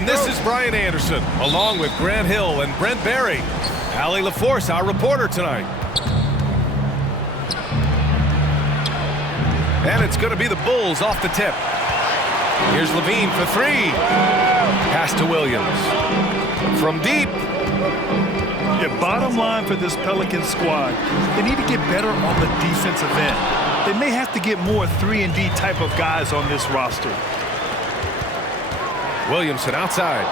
And this is Brian Anderson, along with Grant Hill and Brent Barry. Allie LaForce, our reporter tonight. And it's going to be the Bulls off the tip. Here's Levine for three. Pass to Williams. From deep. Yeah, bottom line for this Pelican squad, they need to get better on the defensive end. They may have to get more 3-and-D type of guys on this roster. Williamson outside.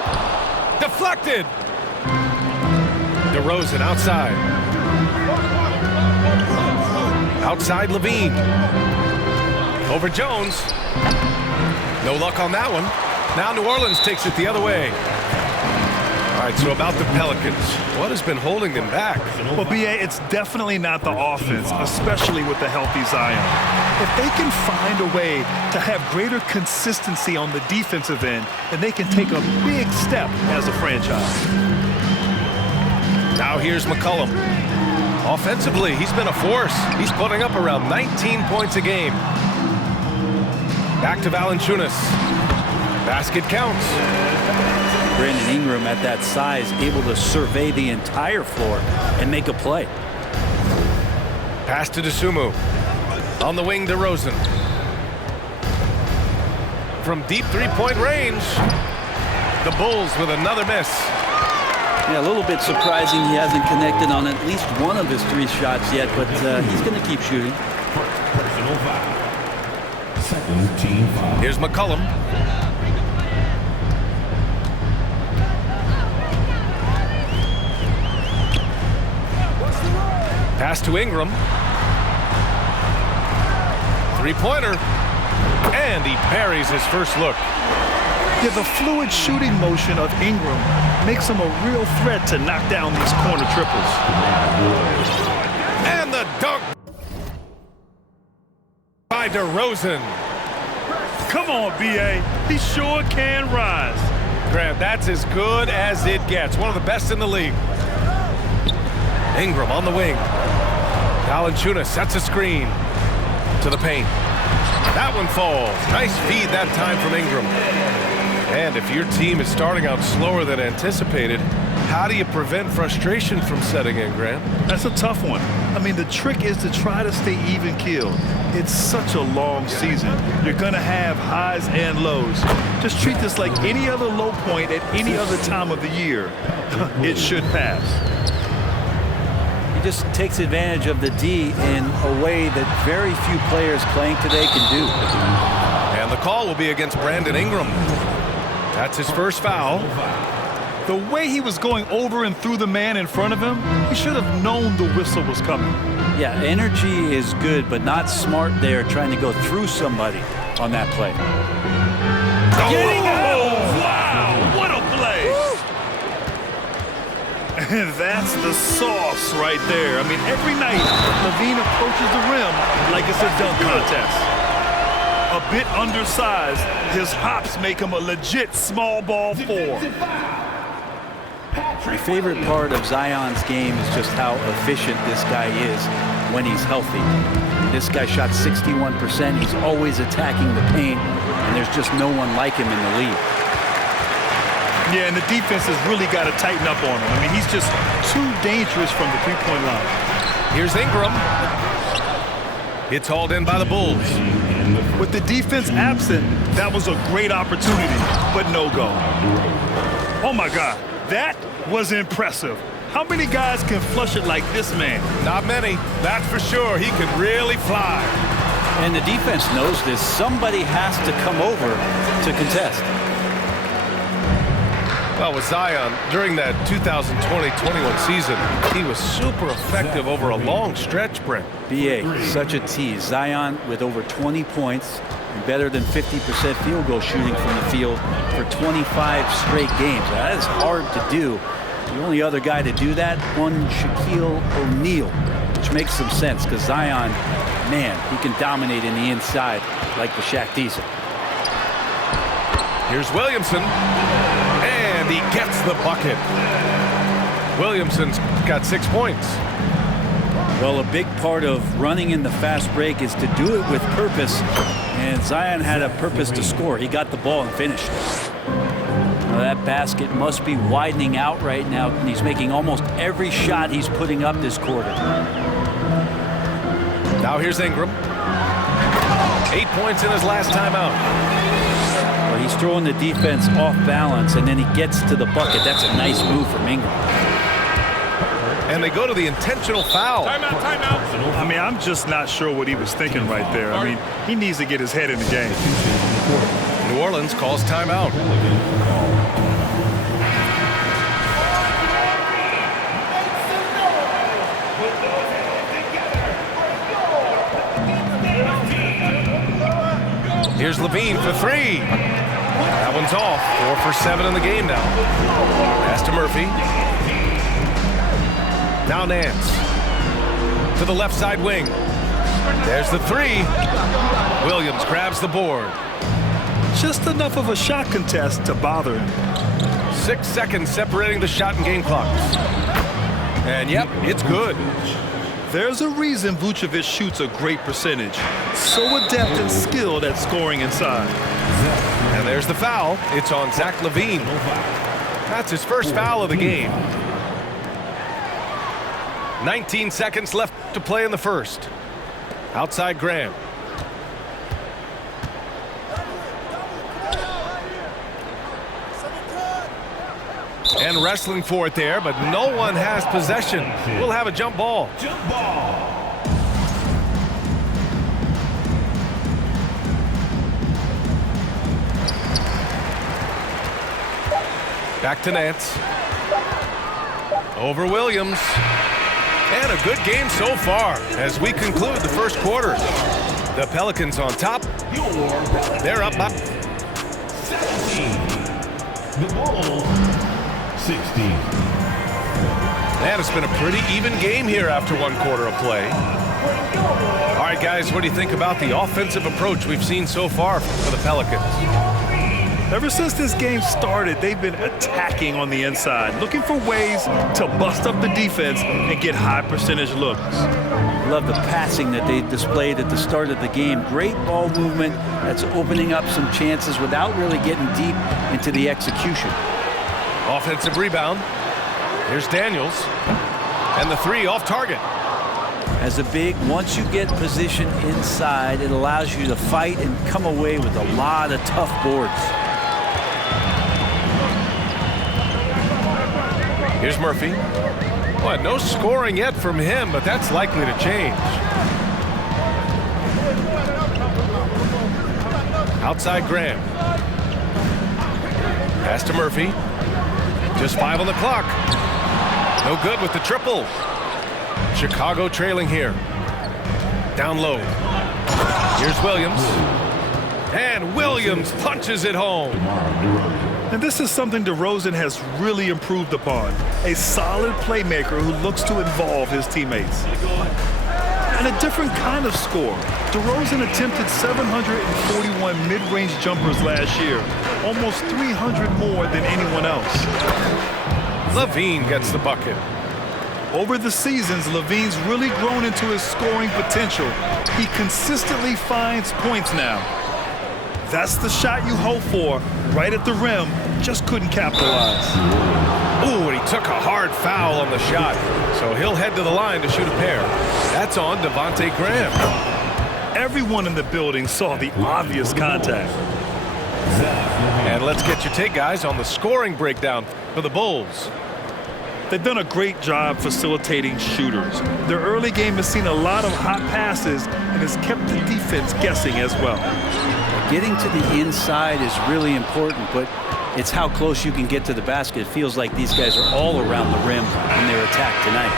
Deflected. DeRozan outside. Outside Levine. Over Jones. No luck on that one. Now New Orleans takes it the other way. All right, so about the Pelicans, what has been holding them back? Well, B.A., it's definitely not the offense, especially with the healthy Zion. If they can find a way to have greater consistency on the defensive end, then they can take a big step as a franchise. Now here's McCollum. Offensively, he's been a force. He's putting up around 19 points a game. Back to Valanciunas. Basket counts. Brandon Ingram at that size, able to survey the entire floor and make a play. Pass to DeSumo. On the wing, DeRozan. From deep three-point range. The Bulls with another miss. Yeah, a little bit surprising he hasn't connected on at least one of his three shots yet, but he's going to keep shooting. Here's McCollum. Pass to Ingram. Three-pointer. And he buries his first look. Yeah, the fluid shooting motion of Ingram makes him a real threat to knock down these corner triples. And the dunk by DeRozan. Come on, B.A. He sure can rise. Grant, that's as good as it gets. One of the best in the league. Ingram on the wing. Valanciunas sets a screen to the paint. That one falls. Nice feed that time from Ingram. And if your team is starting out slower than anticipated, how do you prevent frustration from setting in, Grant? That's a tough one. I mean, the trick is to try to stay even-keeled. It's such a long season. You're going to have highs and lows. Just treat this like any other low point at any other time of the year. It should pass. He just takes advantage of the D in a way that very few players playing today can do. And the call will be against Brandon Ingram. That's his first foul. The way he was going over and through the man in front of him, he should have known the whistle was coming. Yeah, energy is good, but not smart there trying to go through somebody on that play. Getting out! Wow, what a play! And that's the sauce right there. I mean, every night, Levine approaches the rim like it's a dunk contest. A bit undersized, his hops make him a legit small ball four. My favorite part of Zion's game is just how efficient this guy is when he's healthy. This guy shot 61%. He's always attacking the paint, and there's just no one like him in the league. Yeah, and the defense has really got to tighten up on him. I mean, he's just too dangerous from the three-point line. Here's Ingram. It's hauled in by the Bulls. With the defense absent, that was a great opportunity, but no go. Oh, my God. That was impressive. How many guys can flush it like this man? Not many, that's for sure. He can really fly. And the defense knows this. Somebody has to come over to contest. Well, with Zion, during that 2020-21 season, he was super effective over a long stretch, Brent. B.A., such a tease. Zion with over 20 points and better than 50% field goal shooting from the field for 25 straight games. That is hard to do. The only other guy to do that, one Shaquille O'Neal, which makes some sense because Zion, man, he can dominate in the inside like the Shaq Diesel. Here's Williamson. And he gets the bucket. Williamson's got 6 points. Well, a big part of running in the fast break is to do it with purpose, and Zion had a purpose to score. He got the ball and finished. Well, that basket must be widening out right now. He's making almost every shot he's putting up this quarter. Now here's Ingram. 8 points in his last timeout. Well, he's throwing the defense off balance, and then he gets to the bucket. That's a nice move from Ingram. And they go to the intentional foul. Timeout. I mean, I'm just not sure what he was thinking right there. I mean, he needs to get his head in the game. New Orleans calls timeout. Here's Levine for three. That one's off. 4 for 7 in the game now. Pass to Murphy. Now Nance. To the left side wing. There's the three. Williams grabs the board. Just enough of a shot contest to bother him. 6 seconds separating the shot and game clocks. And yep, it's good. There's a reason Vucevic shoots a great percentage. So adept and skilled at scoring inside. And there's the foul. It's on Zach LaVine. That's his first foul of the game. 19 seconds left to play in the first. Outside Graham. And wrestling for it there, but no one has possession. We'll have a jump ball. Back to Nance. Over Williams. And a good game so far as we conclude the first quarter. The Pelicans on top. They're up by 17. The ball. 16. And it's been a pretty even game here after one quarter of play. All right, guys, what do you think about the offensive approach we've seen so far for the Pelicans? Ever since this game started, they've been attacking on the inside, looking for ways to bust up the defense and get high percentage looks. Love the passing that they displayed at the start of the game. Great ball movement that's opening up some chances without really getting deep into the execution. Offensive rebound. Here's Daniels. And the three off target. As a big, once you get position inside, it allows you to fight and come away with a lot of tough boards. Here's Murphy. Boy, no scoring yet from him, but that's likely to change. Outside Graham. Pass to Murphy. Just 5 on the clock. No good with the triple. Chicago trailing here. Down low. Here's Williams. And Williams punches it home. And this is something DeRozan has really improved upon. A solid playmaker who looks to involve his teammates. And a different kind of score. DeRozan attempted 741 mid-range jumpers last year, almost 300 more than anyone else. LaVine gets the bucket. Over the seasons, LaVine's really grown into his scoring potential. He consistently finds points now. That's the shot you hope for, right at the rim, just couldn't capitalize. Ooh, and he took a hard foul on the shot, so he'll head to the line to shoot a pair. That's on Devontae Graham. Everyone in the building saw the obvious contact. And let's get your take, guys, on the scoring breakdown for the Bulls. They've done a great job facilitating shooters. Their early game has seen a lot of hot passes and has kept the defense guessing as well. Getting to the inside is really important, but it's how close you can get to the basket. It feels like these guys are all around the rim in their attack tonight.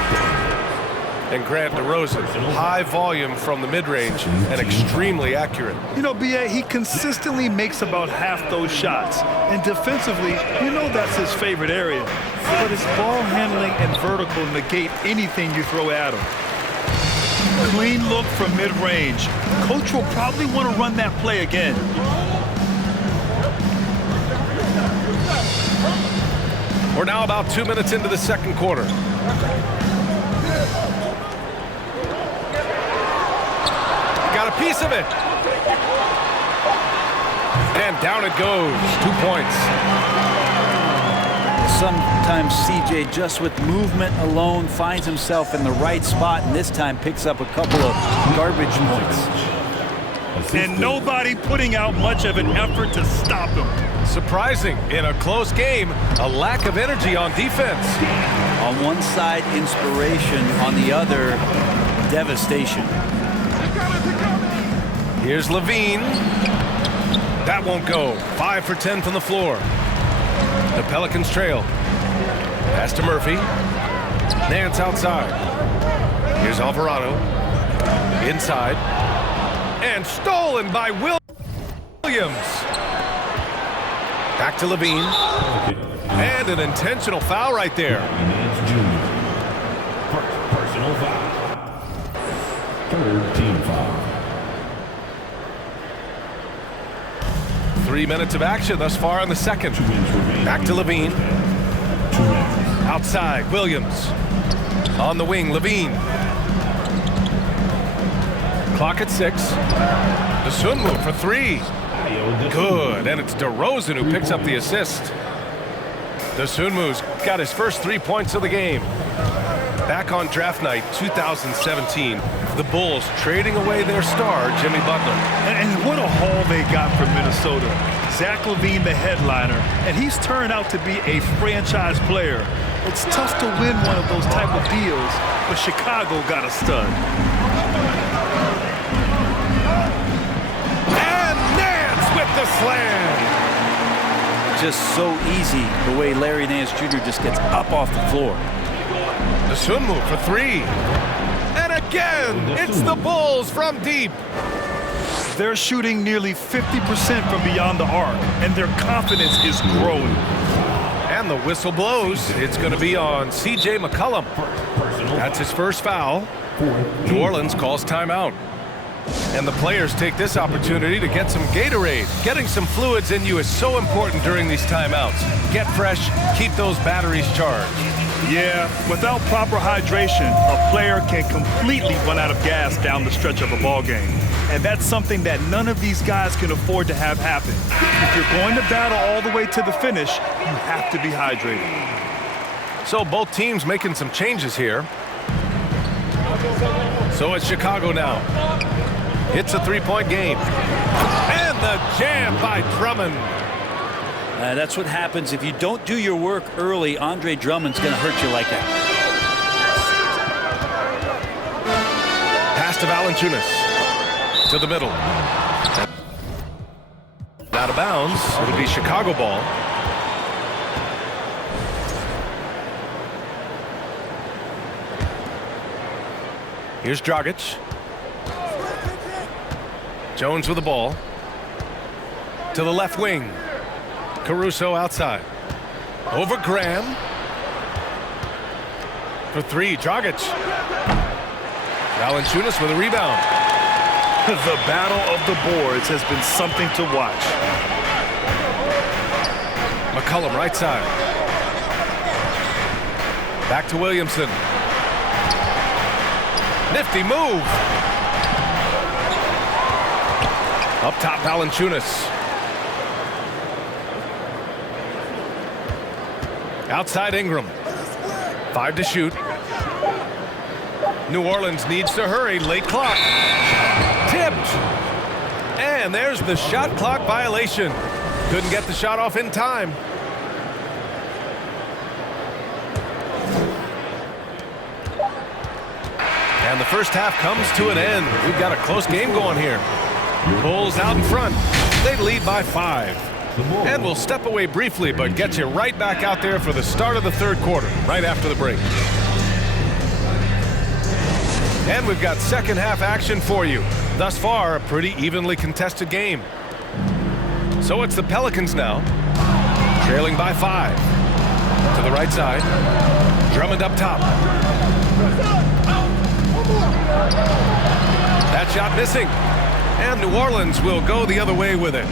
And Grant DeRozan, high volume from the mid-range and extremely accurate. You know, B.A., he consistently makes about half those shots. And defensively, you know that's his favorite area. But his ball handling and vertical negate anything you throw at him. Clean look from mid-range. Coach will probably want to run that play again. We're now about 2 minutes into the second quarter. Got a piece of it. And down it goes. 2 points. Sometimes CJ, just with movement alone, finds himself in the right spot, and this time picks up a couple of garbage points. And nobody putting out much of an effort to stop him. Surprising in a close game, a lack of energy on defense. On one side, inspiration. On the other, devastation. Here's Levine. That won't go. 5 for 10 from the floor. The Pelicans trail. Pass to Murphy. Nance outside. Here's Alvarado. Inside. And stolen by Williams. Back to Levine. And an intentional foul right there. Personal foul. Third team foul. 3 minutes of action thus far in the second. Back to Levine. Outside, Williams. On the wing, Levine. Clock at 6. DeSunmu for 3. Good, and it's DeRozan who picks up the assist. DeSunmu's got his first 3 points of the game. Back on draft night 2017, the Bulls trading away their star, Jimmy Butler. And what a haul they got from Minnesota. Zach LaVine, the headliner, and he's turned out to be a franchise player. It's tough to win one of those type of deals, but Chicago got a stud. And Nance with the slam. Just so easy the way Larry Nance Jr. just gets up off the floor. DeSunmu for 3. And again, it's the Bulls from deep. They're shooting nearly 50% from beyond the arc, and their confidence is growing. And the whistle blows. It's going to be on C.J. McCollum. That's his first foul. New Orleans calls timeout. And the players take this opportunity to get some Gatorade. Getting some fluids in you is so important during these timeouts. Get fresh, keep those batteries charged. Yeah, without proper hydration, a player can completely run out of gas down the stretch of a ball game. And that's something that none of these guys can afford to have happen. If you're going to battle all the way to the finish, you have to be hydrated. So both teams making some changes here. So it's Chicago now. It's a 3-point game. And the jam by Drummond. That's what happens if you don't do your work early. Andre Drummond's going to hurt you like that. Pass to Valanciunas. To the middle. Out of bounds. It'll be Chicago ball. Here's Dragic. Jones with the ball. To the left wing. Caruso outside. Over Graham. For 3, Dragic. Valanciunas with a rebound. The battle of the boards has been something to watch. McCollum right side. Back to Williamson. Nifty move. Up top, Valanciunas. Outside Ingram. 5 to shoot. New Orleans needs to hurry. Late clock. Tipped. And there's the shot clock violation. Couldn't get the shot off in time. And the first half comes to an end. We've got a close game going here. Bulls out in front. They lead by 5. And we'll step away briefly, but get you right back out there for the start of the third quarter, right after the break. And we've got second half action for you. Thus far, a pretty evenly contested game. So it's the Pelicans now, trailing by 5. To the right side. Drummond up top. That shot missing. And New Orleans will go the other way with it.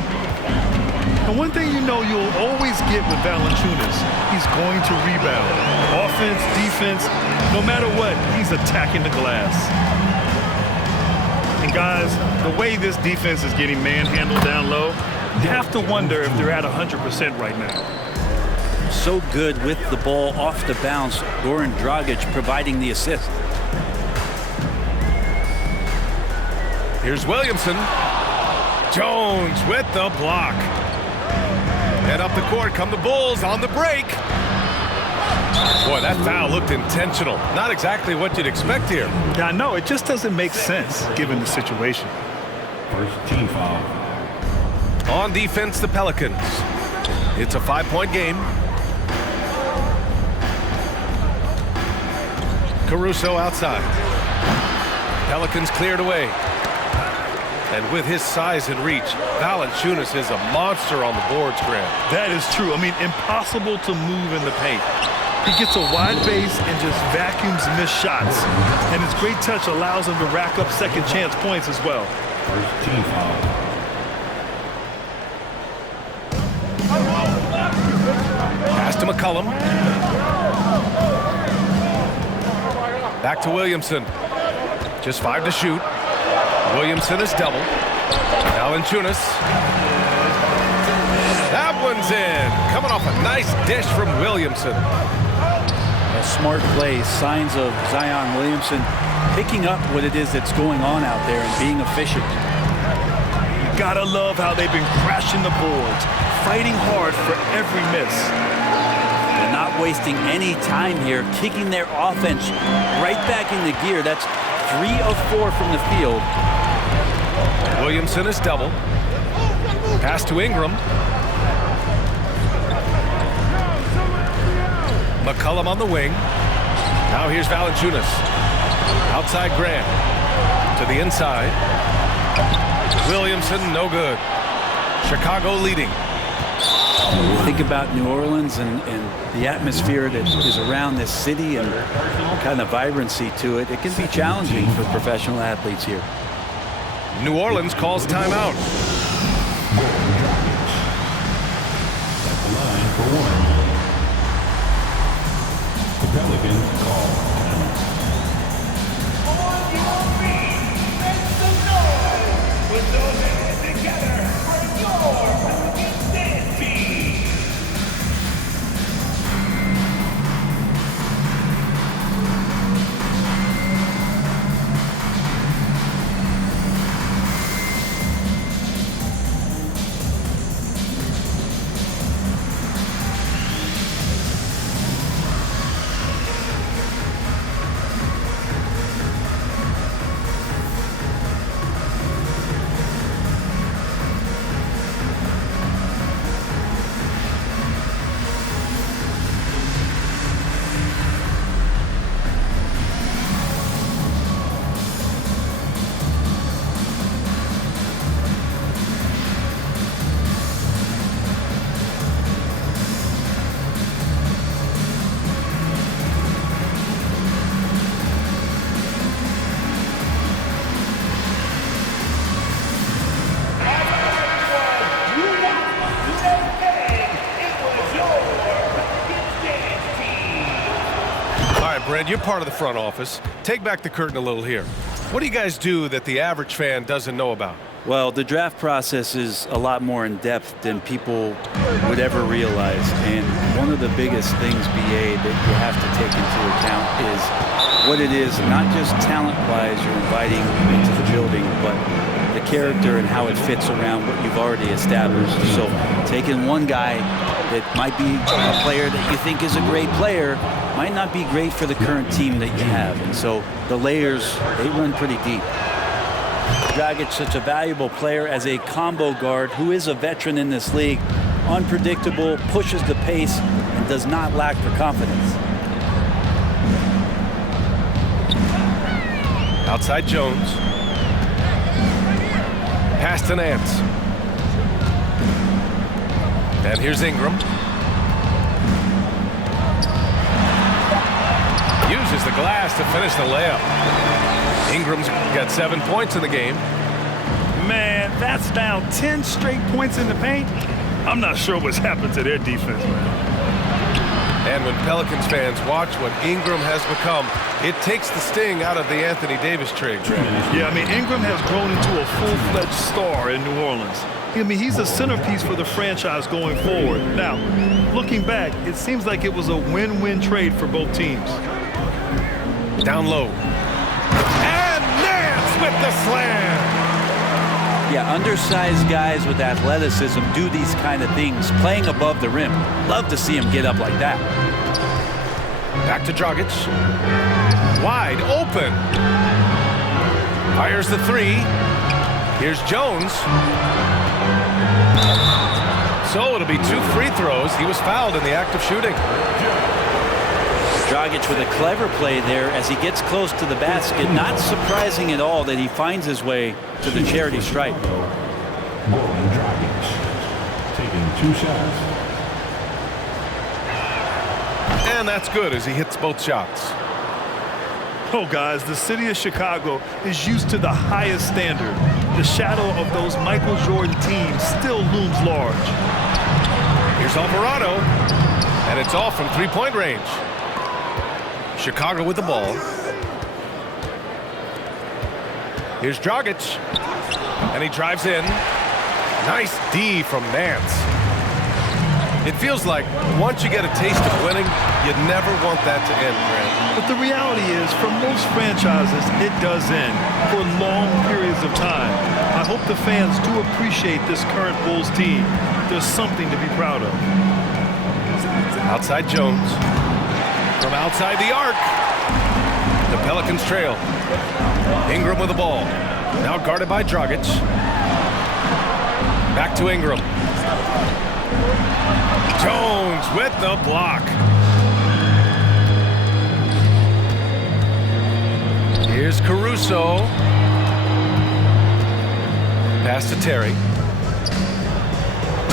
And one thing you know you'll always get with Valanciunas, he's going to rebound. Offense, defense, no matter what, he's attacking the glass. And guys, the way this defense is getting manhandled down low, you have to wonder if they're at 100% right now. so good with the ball off the bounce. Goran Dragic providing the assist. Here's Williamson. Jones with the block. Head up the court come the Bulls on the break. Boy, that foul looked intentional. Not exactly what you'd expect here. Yeah, I know. It just doesn't make sense given the situation. First team foul. On defense, the Pelicans. It's a 5-point game. Caruso outside. Pelicans cleared away. And with his size and reach, Valanciunas is a monster on the boards, Grant. That is true. I mean, impossible to move in the paint. He gets a wide base and just vacuums missed shots. And his great touch allows him to rack up second chance points as well. First team foul. Pass to McCollum. Back to Williamson. Just 5 to shoot. Williamson is double. Valanciunas. That one's in. Coming off a nice dish from Williamson. A smart play, signs of Zion Williamson picking up what it is that's going on out there and being efficient. You gotta love how they've been crashing the boards, fighting hard for every miss. They're not wasting any time here, kicking their offense right back into gear. That's 3 of 4 from the field. Williamson is double. Pass to Ingram. McCollum on the wing. Now here's Valanciunas. Outside Grant. To the inside. Williamson, no good. Chicago leading. Think about New Orleans and the atmosphere that is around this city and kind of vibrancy to it. It can be challenging for professional athletes here. New Orleans calls timeout. At the line for one. The Pelicans call timeout. On your feet, make some noise. Put those hands together for your Pelicans dance team. Brent, you're part of the front office. Take back the curtain a little here. What do you guys do that the average fan doesn't know about? Well, the draft process is a lot more in depth than people would ever realize. And one of the biggest things, BA, that you have to take into account is what it is, not just talent-wise you're inviting into the building, but the character and how it fits around what you've already established. So taking one guy that might be a player that you think is a great player might not be great for the current team that you have. And so the layers, they run pretty deep. Dragic, such a valuable player as a combo guard who is a veteran in this league. Unpredictable, pushes the pace, and does not lack for confidence. Outside Jones. Pass to Nance. And here's Ingram. Uses the glass to finish the layup. Ingram's got 7 points in the game. Man, that's now 10 straight points in the paint. I'm not sure what's happened to their defense, man. And when Pelicans fans watch what Ingram has become, it takes the sting out of the Anthony Davis trade. Yeah, I mean, Ingram has grown into a full-fledged star in New Orleans. I mean, he's a centerpiece for the franchise going forward. Now, looking back, it seems like it was a win-win trade for both teams. Down low. And Nance with the slam. Yeah, undersized guys with athleticism do these kind of things, playing above the rim. Love to see him get up like that. Back to Dragic. Wide open. Fires the three. Here's Jones. So it'll be 2 free throws. He was fouled in the act of shooting. Dragic with a clever play there as he gets close to the basket. Not surprising at all that he finds his way to the charity stripe. Goran Dragic taking 2 shots. And that's good as he hits both shots. Oh, guys, the city of Chicago is used to the highest standard. The shadow of those Michael Jordan teams still looms large. Here's Alvarado. And it's off from three-point range. Chicago with the ball. Here's Dragic. And he drives in. Nice D from Nance. It feels like once you get a taste of winning, you never want that to end, Grant. But the reality is, for most franchises, it does end for long periods of time. I hope the fans do appreciate this current Bulls team. There's something to be proud of. Outside Jones. From outside the arc. The Pelicans trail. Ingram with the ball. Now guarded by Dragic. Back to Ingram. Jones with the block. Here's Caruso. Pass to Terry.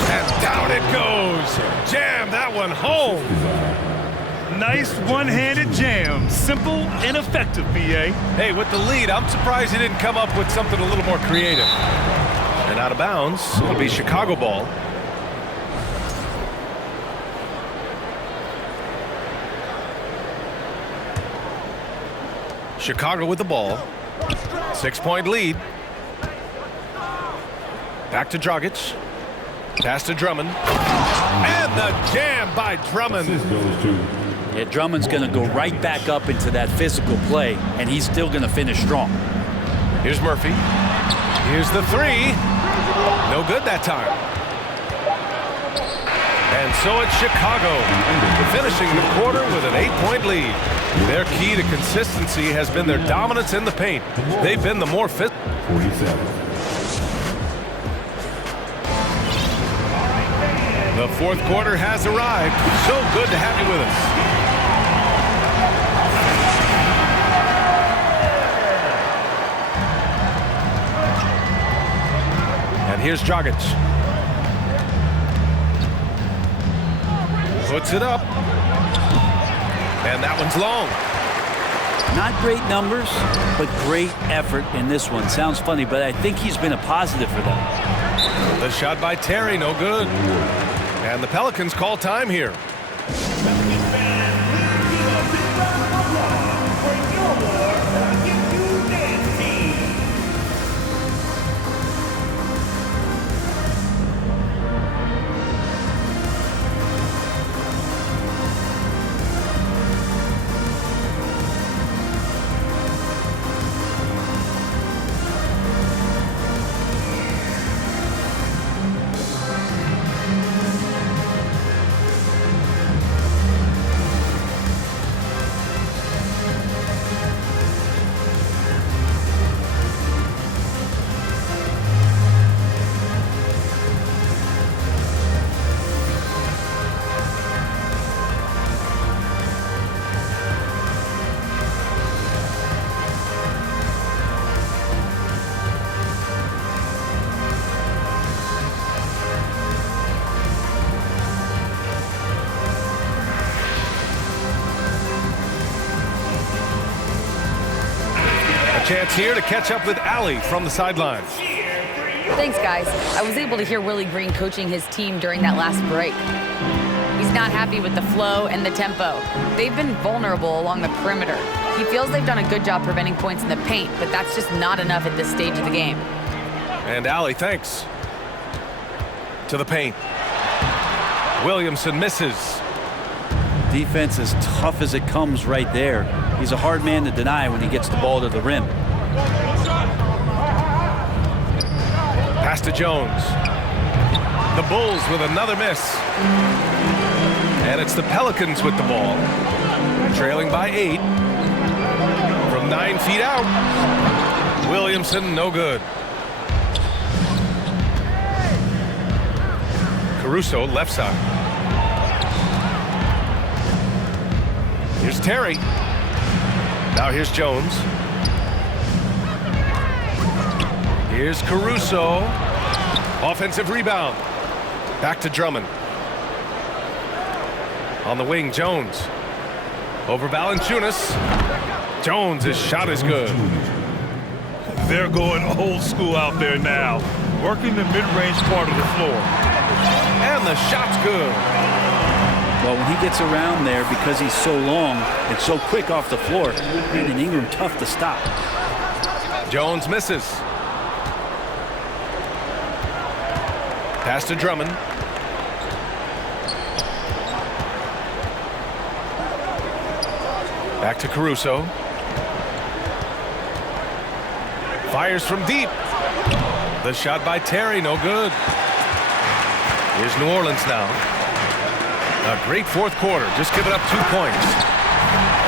And down it goes. Jam that one home. Nice one-handed jam. Simple and effective, B.A. Hey, with the lead, I'm surprised he didn't come up with something a little more creative. And out of bounds, it'll be Chicago ball. Chicago with the ball. 6-point lead. Back to Dragic. Pass to Drummond. And the jam by Drummond. Goes to Yeah, Drummond's going to go right back up into that physical play, and he's still going to finish strong. Here's Murphy. Here's the three. No good that time. And so it's Chicago, finishing the quarter with an 8-point lead. Their key to consistency has been their dominance in the paint. They've been the more fit. 47. The fourth quarter has arrived. So good to have you with us. And here's Dragic. Puts it up. And that one's long. Not great numbers, but great effort in this one. Sounds funny, but I think he's been a positive for them. The shot by Terry, no good. And the Pelicans call time here. Chance here to catch up with Allie from the sideline. Thanks, guys. I was able to hear Willie Green coaching his team during that last break. He's not happy with the flow and the tempo. They've been vulnerable along the perimeter. He feels they've done a good job preventing points in the paint, but that's just not enough at this stage of the game. And Allie, thanks. To the paint. Williamson misses. Defense as tough as it comes right there. He's a hard man to deny when he gets the ball to the rim. Pass to Jones. The Bulls with another miss. And it's the Pelicans with the ball. Trailing by 8. From 9 feet out. Williamson, no good. Caruso, left side. Here's Terry. Now here's Jones. Here's Caruso. Offensive rebound. Back to Drummond. On the wing, Jones. Over Valanciunas. Jones, his shot is good. They're going old school out there now, working the mid-range part of the floor. And the shot's good. Well, when he gets around there, because he's so long and so quick off the floor, Brandon Ingram tough to stop. Jones misses. Pass to Drummond. Back to Caruso. Fires from deep. The shot by Terry, no good. Here's New Orleans now. A great fourth quarter. Just give it up 2 points.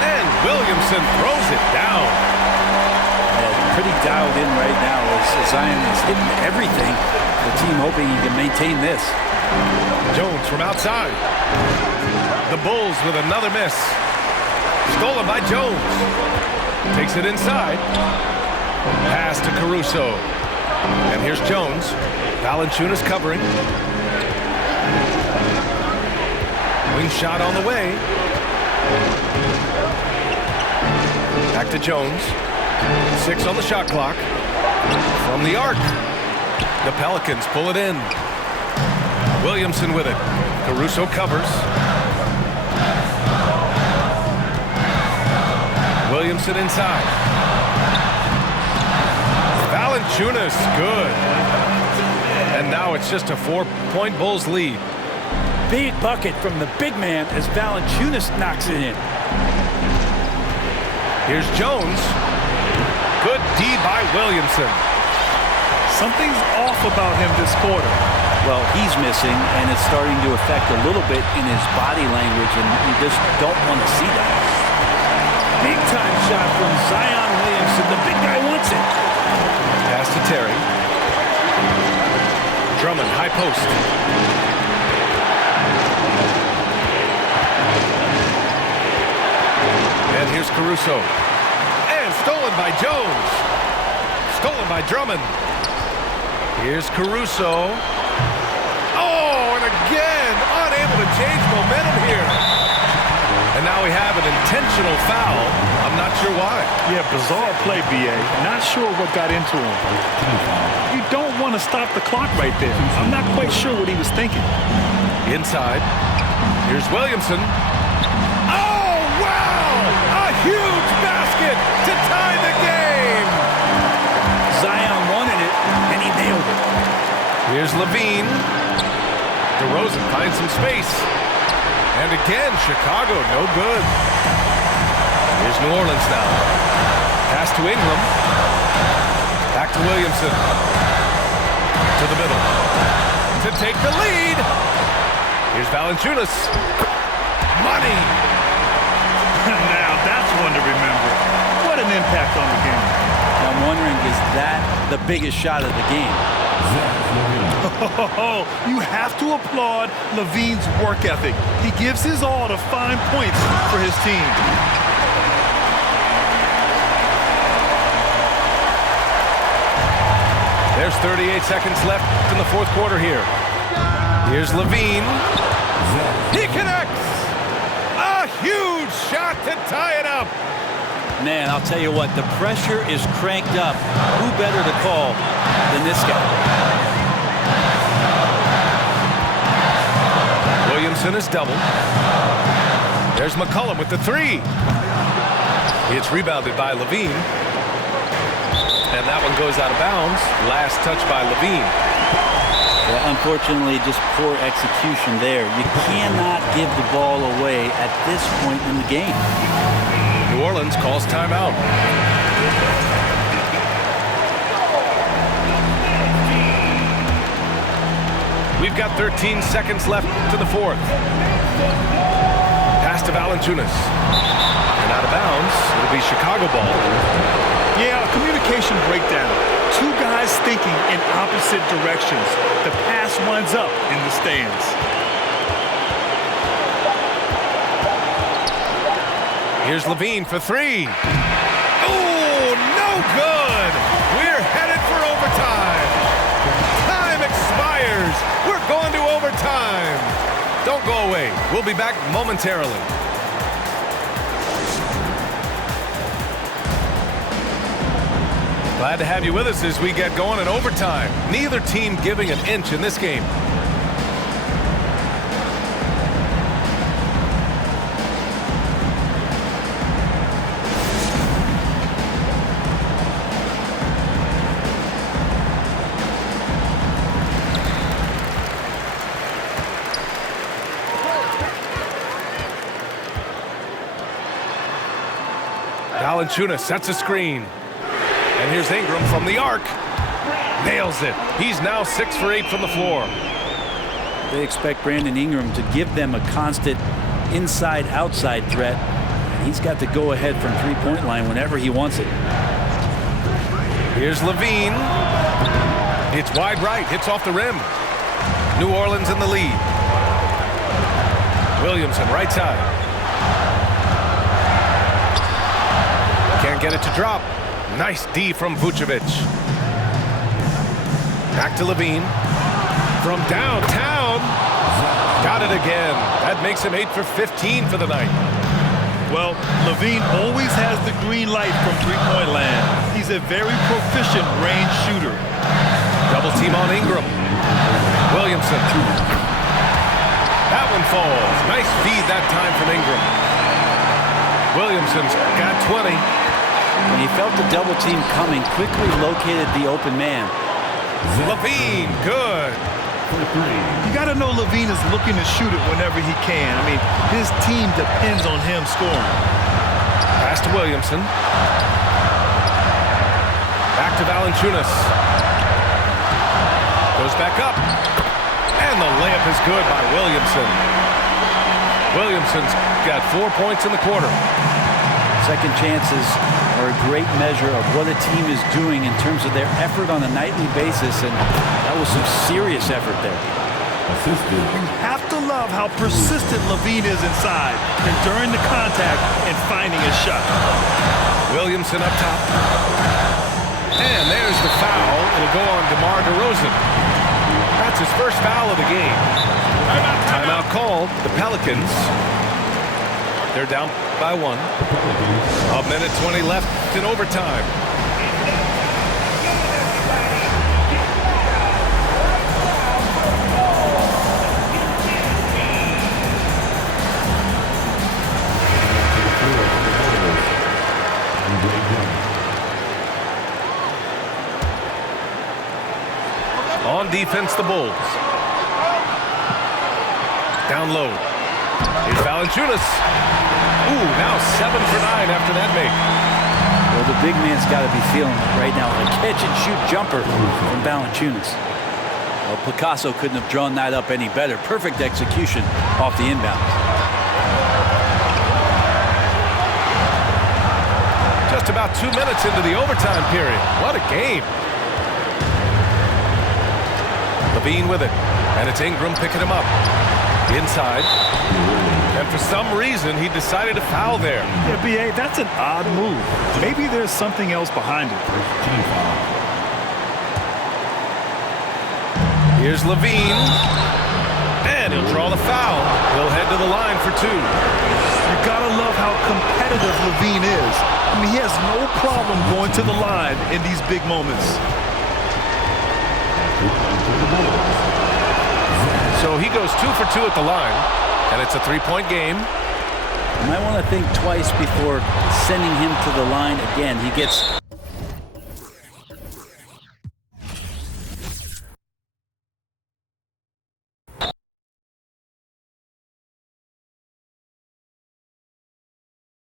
And Williamson throws it down. Pretty dialed in right now as Zion is hitting everything. The team hoping he can maintain this. Jones from outside. The Bulls with another miss. Stolen by Jones. Takes it inside. Pass to Caruso. And here's Jones. Valanciunas covering. Wing shot on the way. Back to Jones. 6 on the shot clock. From the arc. The Pelicans pull it in. Williamson with it. Caruso covers. Williamson inside. Valanciunas, good. And now it's just a 4-point Bulls lead. Big bucket from the big man as Valanciunas knocks it in. Here's Jones. Good D by Williamson. Something's off about him this quarter. Well, he's missing, and it's starting to affect a little bit in his body language, and you just don't want to see that. Big-time shot from Zion Williamson. The big guy wants it. Pass to Terry. Drummond, high post. And here's Caruso. And stolen by Jones. Stolen by Drummond. Here's Caruso. Oh, and again, unable to change momentum here. And now we have an intentional foul. I'm not sure why. Yeah, bizarre play, B.A. Not sure what got into him. You don't want to stop the clock right there. I'm not quite sure what he was thinking. Inside. Here's Williamson. Oh, wow! A huge basket to tie the game! Zion wanted it, and he nailed it. Here's Levine. DeRozan finds some space. And again, Chicago, no good. Here's New Orleans now. Pass to Ingram. Back to Williamson. To the middle. To take the lead. Here's Valanciunas. Money. Now, that's one to remember. What an impact on the game. I'm wondering, is that the biggest shot of the game? Oh, you have to applaud Levine's work ethic. He gives his all to find points for his team. There's 38 seconds left in the fourth quarter here. Here's Levine. He connects. A huge shot to tie it up. Man, I'll tell you what, the pressure is cranked up. Who better to call than this guy? Williamson Williamson is doubled. There's McCollum with the three. It's rebounded by Levine. And that one goes out of bounds. Last touch by Levine. Yeah, unfortunately, just poor execution there. You cannot give the ball away at this point in the game. New Orleans calls timeout. We've got 13 seconds left to the fourth. Pass to Valanciunas. And out of bounds. It'll be Chicago ball. Yeah, a communication breakdown. Two guys thinking in opposite directions. The pass winds up in the stands. Here's Levine for three. Oh, no good. We're headed for overtime. Time expires. We're going to overtime. Don't go away. We'll be back momentarily. Glad to have you with us as we get going in overtime. Neither team giving an inch in this game. Valanciunas sets a screen. And here's Ingram from the arc. Nails it. He's now 6 for 8 from the floor. They expect Brandon Ingram to give them a constant inside-outside threat. And he's got to go ahead from three-point line whenever he wants it. Here's Levine. It's wide right. Hits off the rim. New Orleans in the lead. Williamson, right side. Can't get it to drop. Nice D from Vucevic. Back to Levine. From downtown. Got it again. That makes him 8 for 15 for the night. Well, Levine always has the green light from three-point land. He's a very proficient range shooter. Double team on Ingram. Williamson. That one falls. Nice feed that time from Ingram. Williamson's got 20. When he felt the double team coming, quickly located the open man. Levine, good. You got to know Levine is looking to shoot it whenever he can. I mean, his team depends on him scoring. Pass to Williamson. Back to Valanciunas. Goes back up. And the layup is good by Williamson. Williamson's got 4 points in the quarter. Second chances are a great measure of what a team is doing in terms of their effort on a nightly basis, and that was some serious effort there. Assisted. You have to love how persistent Levine is inside, enduring the contact and finding a shot. Williamson up top. And there's the foul. It'll go on DeMar DeRozan. That's his first foul of the game. Timeout called. The Pelicans. They're down by 1. A minute 20 left in overtime. On defense, the Bulls. Down low. Here's Valanciunas. Ooh, now 7 for 9 after that make. Well, the big man's got to be feeling it right now. A catch-and-shoot jumper from Valanciunas. Well, Picasso couldn't have drawn that up any better. Perfect execution off the inbound. Just about 2 minutes into the overtime period. What a game. Levine with it. And it's Ingram picking him up. Inside. And for some reason, he decided to foul there. Yeah, B.A., that's an odd move. Maybe there's something else behind it. Here's Levine. And he'll draw the foul. He'll head to the line for 2. You gotta love how competitive Levine is. I mean, he has no problem going to the line in these big moments. So he goes 2 for 2 at the line. And it's a three-point game. You might want to think twice before sending him to the line again. He gets